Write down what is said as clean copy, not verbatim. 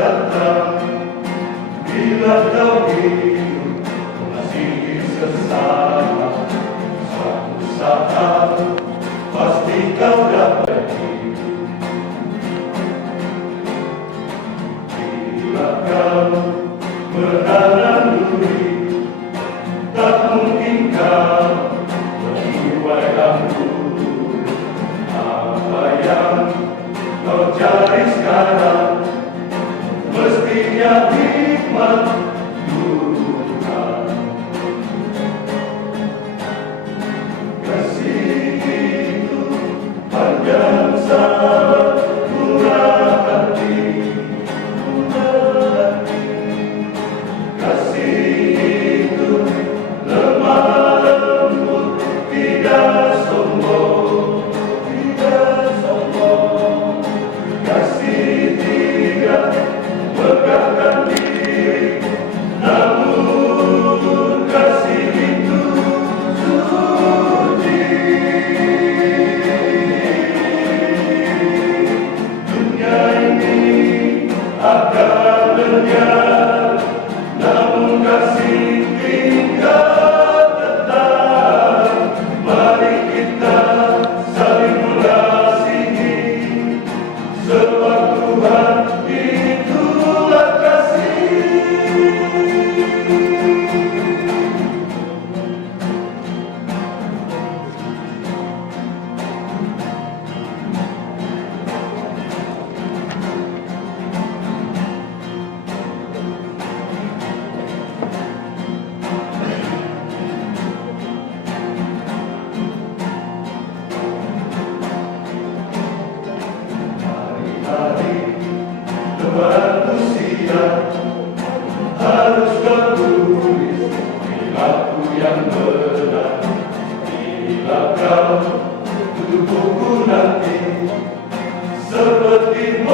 datang bila kau hidup masih sesama. Suatu saat pasti kau dapat hidup. Bila kau berharap duri, tak mungkin kau menuai anggur. Apa yang kau cari sekarang mestinya hikmat Tuhan. Kasih itu panjang sabar, murah hati, murah hati. Kasih itu lemah lembut, tidak sombong, tidak sombong. Kasih tidak megahkan diri, namun kasih itu suci. Dunia ini akan lenyap, namun kasih tinggal tetap. Mari kita saling mengasihi, sebab Tuhan itulah kasih. Hari-hari lebat usia harus kau tulis perilaku yang benar. Bila kau tutup buku nanti seperti